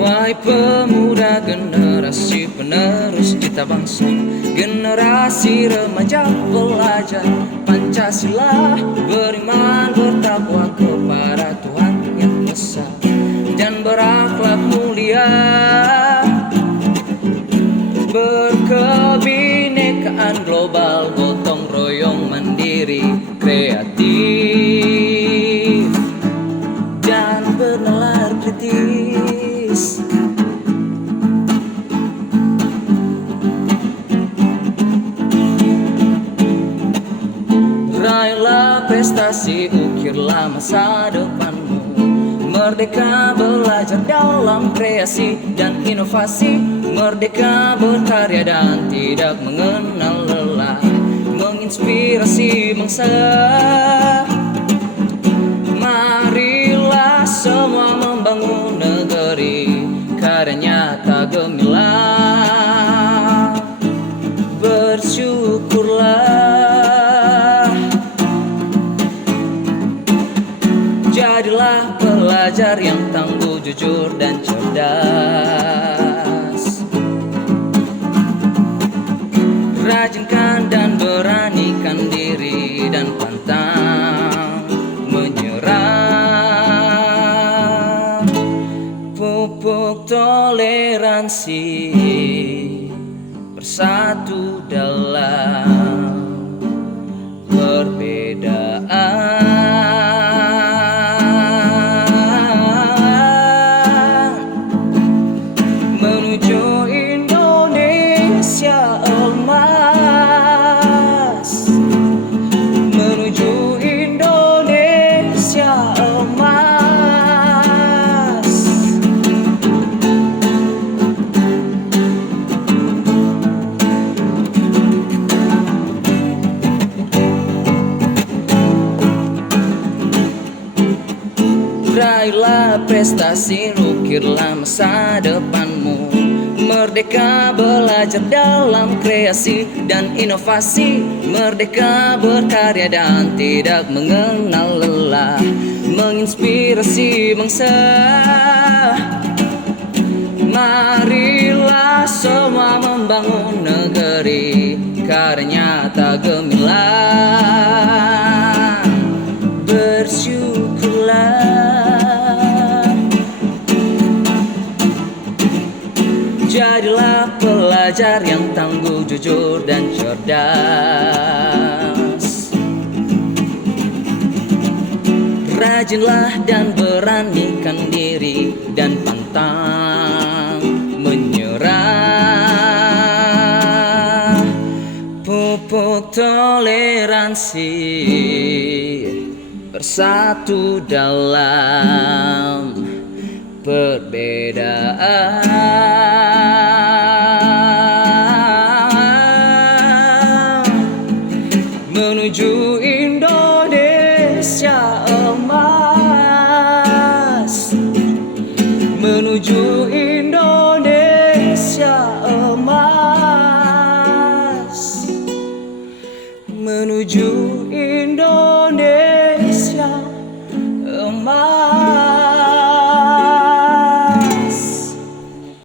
Wahai pemuda generasi penerus cita bangsa, generasi remaja pelajar Pancasila, beriman bertakwa kepada Tuhan yang Esa dan berakhlak mulia, berkebinekaan global, gotong royong mandiri, kreatif dan bernalar kritis. Raihlah prestasi, ukirlah masa depanmu. Merdeka belajar dalam kreasi dan inovasi, merdeka berkarya dan tidak mengenal lelah, menginspirasi bangsa. Marilah semua membangun negeri, karya nyata gemilang, bersyukurlah. Jadilah pelajar yang tangguh, jujur dan cerdas. Rajinkan dan beranikan diri dan pantang menyerah. Pupuk toleransi, bersatu dalam perbedaan. Menuju Indonesia emas, menuju Indonesia emas. Raihlah prestasi, ukirlah masa depanmu. Merdeka belajar dalam kreasi dan inovasi, merdeka berkarya dan tidak mengenal lelah, menginspirasi bangsa. Marilah semua membangun negeri, karya nyata gemilang, bersyukurlah. Jadilah pelajar yang tangguh, jujur dan cerdas. Rajinlah dan beranikan diri dan pantang menyerah. Pupuk toleransi, bersatu dalam perbedaan.